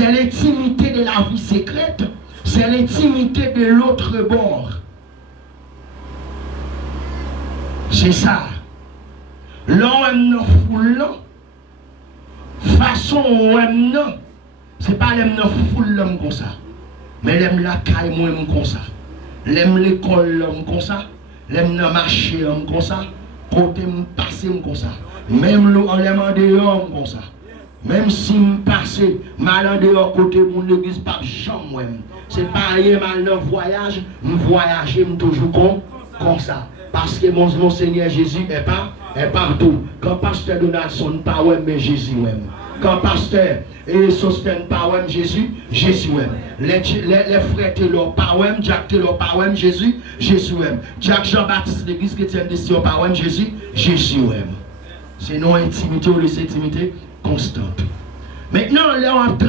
C'est l'intimité de la vie secrète. C'est l'intimité de l'autre bord. C'est ça. L'homme non foule, façon homme non, c'est pas l'homme non foule l'homme comme ça. Mais l'aime la caille moi comme ça. L'aime l'école l'homme comme ça. L'aime la marché l'homme comme ça. Côté me passer comme ça. Même en l'aime en dehors comme ça. Même si me passer mal en dehors côté mon l'église pas jamais. C'est pas rien mal dans voyage, me voyager toujours comme ça. Parce que mon Seigneur Jésus est partout. Quand pasteur Donaldson pas ouais mais Jésus même. Quand pasteur et Sosten pas ouais Jésus même. Les frères Taylor pas ouais, Jack Taylor pas ouais Jésus même. Jack Jean-Baptiste l'église chrétienne de Sion pas ouais Jésus même. C'est non intimité ou les intimité constante. Maintenant, là, on